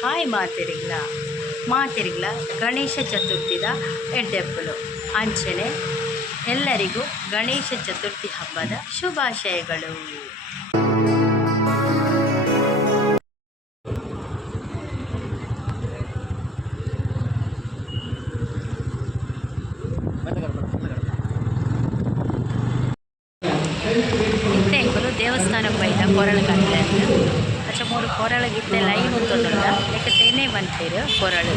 Hi ಮಾತಿರಿಗ್ಲ Ganesha ಚತುರ್ಥಿದ ಎಡ್ಡೆಪ್ಪಲು ಅಂಚನೆ ಎಲ್ಲರಿಗೂ ಗಣೇಶ ಚತುರ್ಥಿ ಹಬ್ಬದ ಶುಭಾಶಯಗಳು. ಇಂತೆಂಕುಲು ದೇವಸ್ಥಾನಕ್ಕೆ ಬೈದ ಕೊರಳು ಕಂಡ್ಲೆ ಅಚ್ಚ ಮೂರು ಕೊರಳಗಿತ್ತೆ ಲೈನ್ ಉಂಟುಂಡ ಲೆಕ್ಕ ತೆನೆ ಬಂತೀರು ಕೊರಳು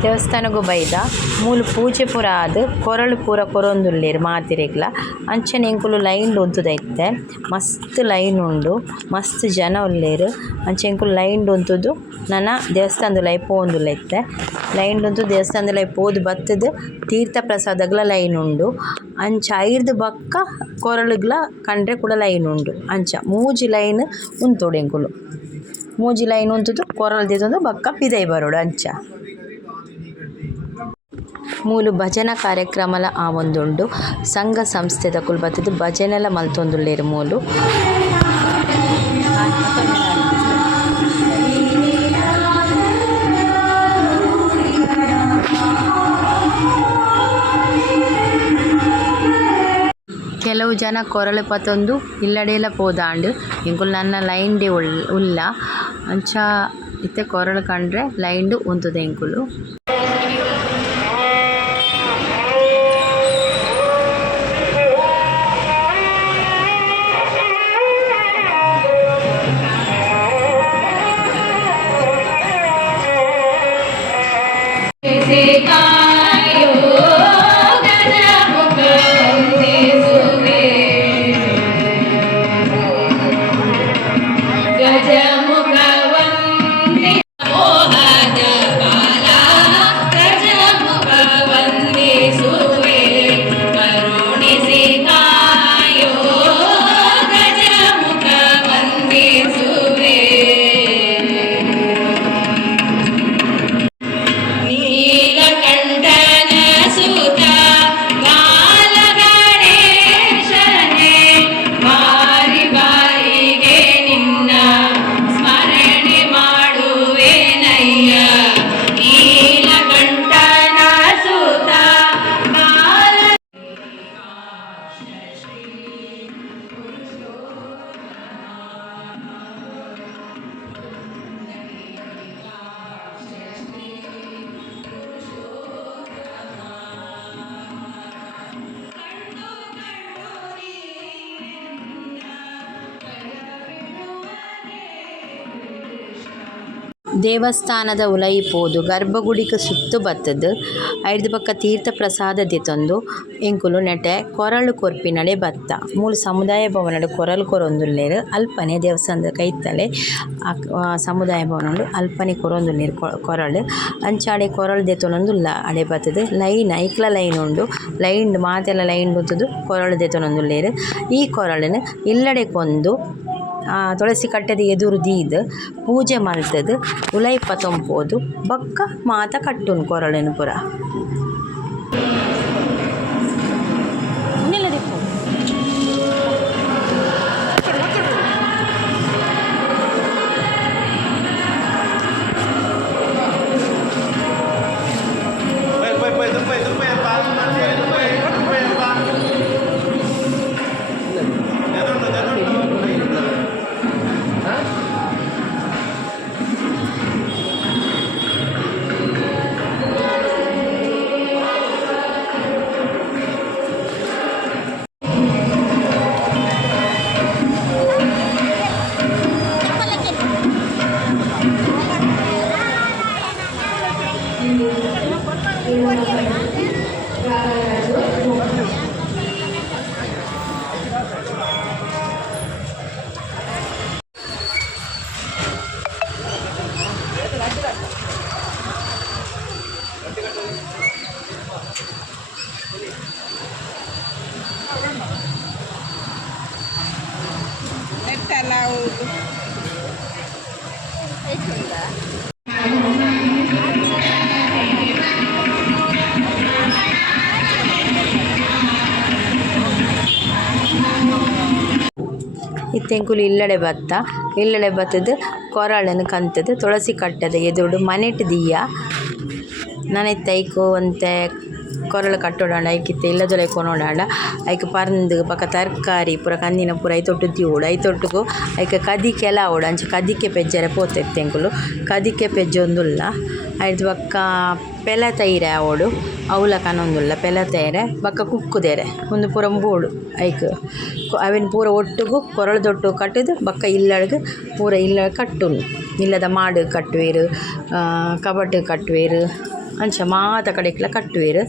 ದೇವಸ್ಥಾನಗೂ ಬೈದ ಮೂಲು ಪೂಜೆ ಪೂರ ಆದ್ ಕೊರಳು ಪೂರ ಕೊರೊಂದುಲ್ಲೇರು ಮಾತಿರೆಗ್ಲ ಅಂಚನೆ ಎಂಕುಲು ಲೈನ್ ಉಂತುದೈತೆ ಮಸ್ತ್ ಲೈನ್ ಉಂಡು ಮಸ್ತ್ ಜನ ಉಲ್ಲೇರು ಅಂಚೆ ಎಂಕುಲು ಲೈನ್ ಉಂತುದು ನನ್ನ ದೇವಸ್ಥಾನದ ಪೋಂದುಲೈತೆ ಲೈನ್ ಉಂತು ದೇವಸ್ಥಾನದ ಪೋದು ಬತ್ತದ ತೀರ್ಥ ಪ್ರಸಾದಗಳ ಲೈನ್ ಉಂಡು ಅಂಚ ಐರ್ದು ಬಕ್ಕ ಕೊರಳುಗ್ಲ ಕಂಡ್ರೆ ಕೂಡ ಲೈನ್ ಉಂಡು ಅಂಚ ಮೂಜಿ ಲೈನ್ ಉಂತೋಡು ಎಂಕುಲು ಮೂಜಿ ಲೈನ್ ಉಂತುದು ಕೊರಳು ದೇತೊಂದು ಬಕ್ಕ ಪಿದೈ ಬರೋಡು ಅಂಚ ಮೂಲು ಭಜನಾ ಕಾರ್ಯಕ್ರಮಲ ಆವೊಂದುಂಡು ಸಂಘ ಸಂಸ್ಥೆದ ಕುಲ್ಬತ್ತದು ಭಜನೆಲ ಮಲ್ತೊಂದುಲ್ಲೇರು ಮೂಲು ಕೆಲವು ಜನ ಕೊರಳು ಪತ್ತೊಂದು ಇಲ್ಲಡೆಲ ಪೋದಾಂಡು ಎಂಕುಲು ನನ್ನ ಲೈನ್ ಡೆ ಉಲ್ಲ ಅಂಚ ಇತ್ತೆ ಕೊರಳು ಕಂಡ್ರೆ ಲೈನ್ ಉಂತುದು ಎಂಕುಲು ದೇವಸ್ಥಾನದ ಉಲಯಿ ಪೋದು ಗರ್ಭಗುಡಿಗೆ ಸುತ್ತು ಬತ್ತದು ಐದು ಪಕ್ಕ ತೀರ್ಥ ಪ್ರಸಾದ ದೆತೊಂದು ಎಂಕುಲು ನೆಟೆ ಕೊರಳು ಕೊರ್ಪಿನಡೆ ಬತ್ತ ಮೂಲು ಸಮುದಾಯ ಭವನಡು ಕೊರಲು ಕೊರೊಂದುಲ್ಲೇರು ಅಲ್ಪನೆ ದೇವಸ್ಥಾನದ ಕೈತಲೆ ಸಮುದಾಯ ಭವನ ಅಲ್ಪನೆ ಕೊರೊಂದುಲ್ಲೇರು ಕೊರಳು ಅಂಚಾಡೆ ಕೊರಳು ದೆತೊನೊಂದುಲ್ಲ ಅಡೆ ಬತ್ತದು ಲೈನ್ ಐಕ್ಲ ಲೈನ್ ಉಂಡು ಲೈನ್ ಮಾತೆಲ್ಲ ಲೈನ್ ಬತ್ತದು ಕೊರಳು ದೆತೊನೊಂದುಲ್ಲೇರು ಈ ಕೊರಳನ್ನು ಇಲ್ಲಡೆ ಕೊಂದು ತುಳಸಿ ಕಟ್ಟೆದ ಎದುರು ದೀದ್ ಪೂಜೆ ಮಲ್ತದು ಉಲೈಪ ತೊಂಪೋದು ಬಕ್ಕ ಮಾತ ಕಟ್ಟುನ್ ಕೊರಳನು ಪುರ ತೆಂಕುಲು ಇಲ್ಲಡೆ ಬತ್ತ ಇಲ್ಲಡೆ ಬತ್ತದು ಕೊರಳನ್ನು ಕಂತದು ತುಳಸಿ ಕಟ್ಟದ ಎದುರು ಮನೆಟ್ ದಿಯ್ಯ ನನೆತ್ತೈಕು ಅಂತೆ ಕೊರಳು ಕಟ್ಟೋಡಾಂಡ ಐಕಿತ್ತೆ ಇಲ್ಲದೊಲೆ ಕೊನೋಡಾಂಡ ಐಕ್ ಪರ್ಂದ್ ಪಕ್ಕ ತರಕಾರಿ ಪೂರ ಕಂದಿನ ಪೂರ ಐತೊಟ್ಟು ತಿವೋಡು ಐತೊಟ್ಟುಗು ಐಕ್ ಕದಿಕೆ ಎಲ್ಲ ಆವೋಡು ಅಂಚ ಕದಿಕೆ ಪೆಜ್ಜರೆ ಪೋತೆತ್ತೆ ತೆಂಕುಲು ಕದಿಕೆ ಪೆಜ್ಜೊಂದುಲ್ಲ ಐದು ಬಕ್ಕ ಪೆಲ ತೈರೆ ಆವೋಡು ಅವಲ ಕನೊಂದುಲ್ಲ ಪೆಲ ತೈರೆ ಬಕ್ಕ ಕುಕ್ಕುದೆರೆ ಒಂದು ಪೂರ ಬೋಡು ಐಕ್ ಅವೆನ್ ಪೂರ ಒಟ್ಟುಗು ಕೊರಳು ದೊಟ್ಟು ಕಟ್ಟುದು ಬಕ್ಕ ಇಲ್ಲಡ್ಗ್ ಪೂರ ಇಲ್ಲ ಕಟ್ಟುನು ಇಲ್ಲದ ಮಾಡು ಕಟ್ಟುವೆರು ಕಬಟ್ ಕಟ್ಟುವೆರು ಅಂಚ ಮಾತ ಕಡೆಕ್ಲ ಕಟ್ಟುವೆರು.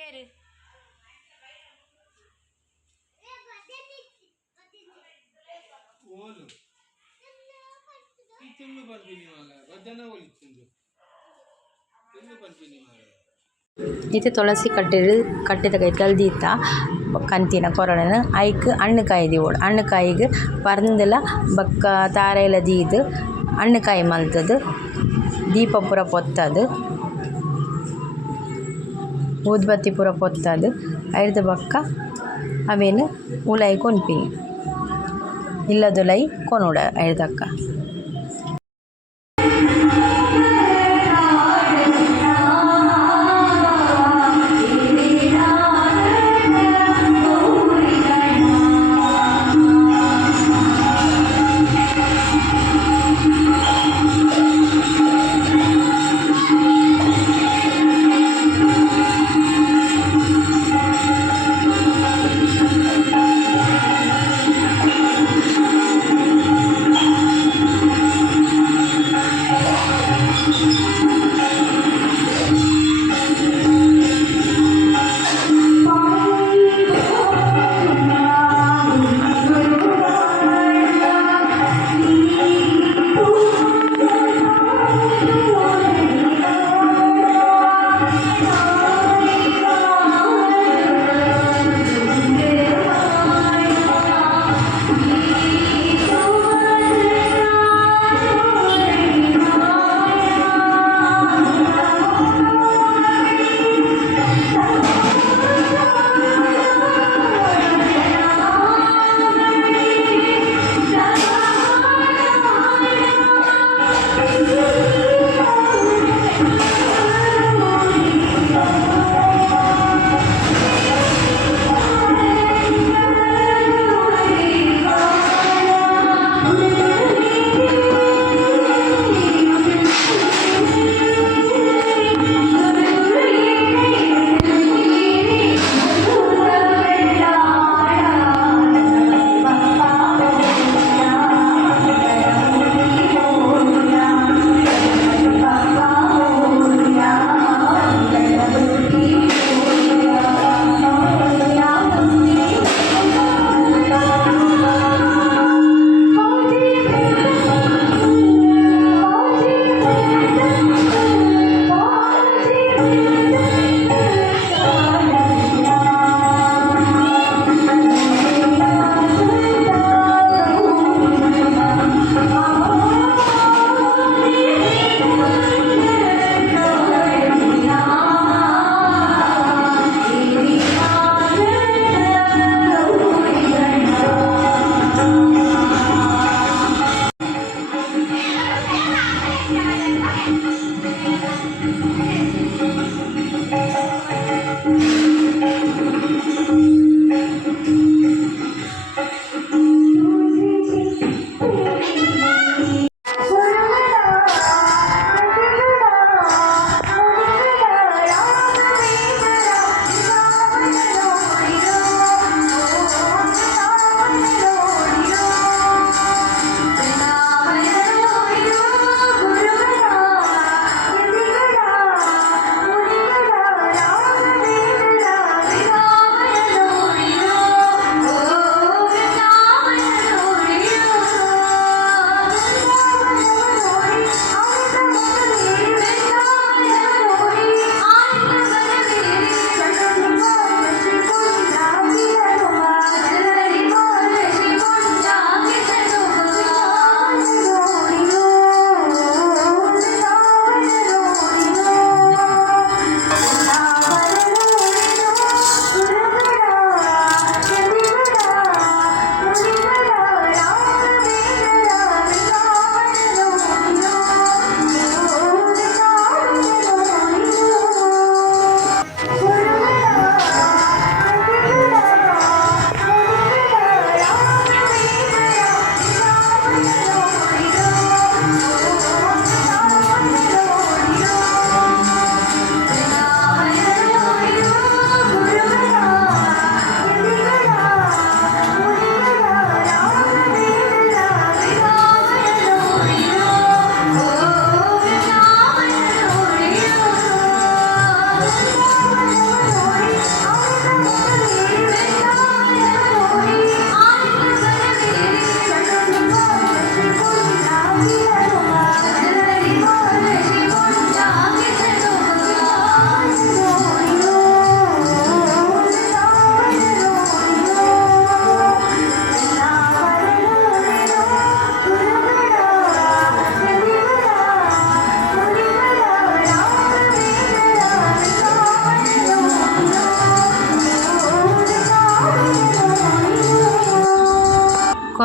ಏರು ಇದು ತುಳಸಿ ಕಟ್ಟಿದ ಕೈ ತಲ್ದೀತ ಕಂತಿನ ಕೊರಳನ ಐಕ್ ಹಣ್ಣುಕಾಯಿ ದಿವೋಡು ಹಣ್ಣುಕಾಯಿಗೆ ಪರ್ಂದಲ ಬಕ್ಕ ತಾರೆಲ ದೀದು ಹಣ್ಣುಕಾಯಿ ಮಲ್ತದು ದೀಪ ಪೂರ ಪೊತ್ತದು ಊದ್ಬತ್ತಿ ಪೂರ ಪೊತ್ತದು ಐದು ಬಕ್ಕ ಅವೇನು ಉಲೈ ಕೊನ್ಪಿನಿ ಇಲ್ಲದುಲೈ ಕೊನೋಡ ಐದಕ್ಕ.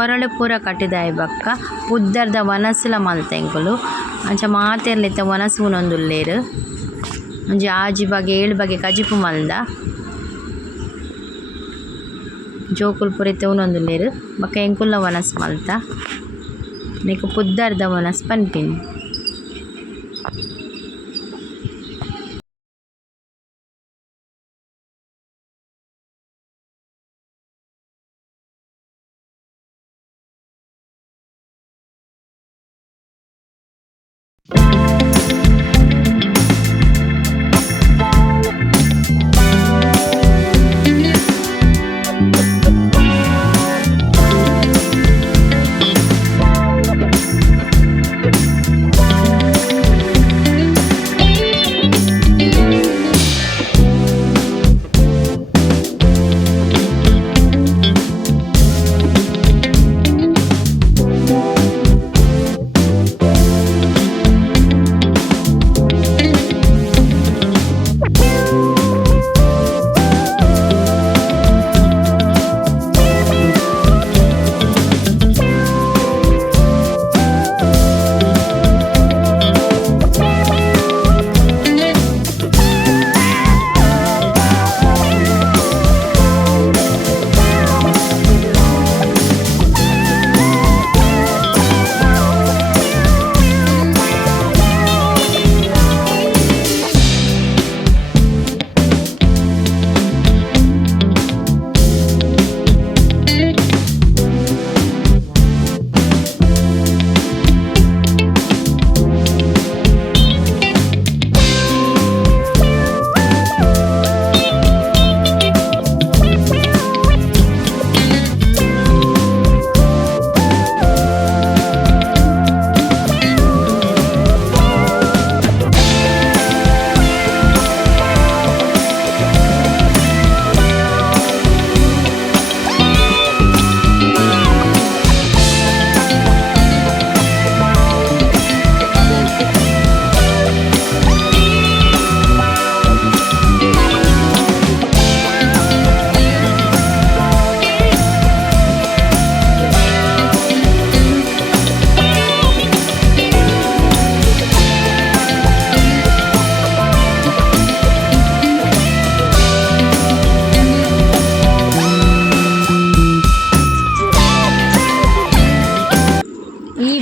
ಕೊರಳು ಪೂರ ಕಟ್ಟಿದಾಯಿ ಬಕ್ಕ ಉದ್ದರ್ದ ವನಸುಲ ಮಲ್ತೆಂಕುಲು ಅಂಚ ಮಾತೆರ್ಲಿತ್ತ ವನಸುನೊಂದುಲ್ಲೇರು ಒಂಜಿ 6 ಬಗೆ 7 ಬಗೆ ಕಜಿಪು ಮಲ್ದ ಜೋಕುಲು ಪೂರ ಇತ್ತವನೊಂದುಲ್ಲೇರು ಬಕ್ಕ ಎಂಕುಲ್ಲ ವನಸ್ ಮಲ್ತ ನೆಕ್ ಪುದ್ದರ್ದ ವನಸ್ ಪನ್ಪಿನಿ.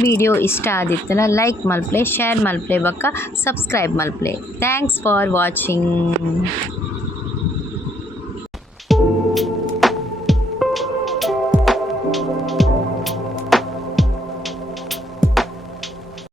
ವಿಡಿಯೋ ಇಷ್ಟ ಆದಿತ್ತನ ಲೈಕ್ ಮಲ್ಪ್ಲೆ, ಶೇರ್ ಮಲ್ಪ್ಲೆ ಬೊಕ್ಕ ಸಬ್ಸ್ಕ್ರೈಬ್ ಮಲ್ಪ್ಲೆ. Thanks for watching.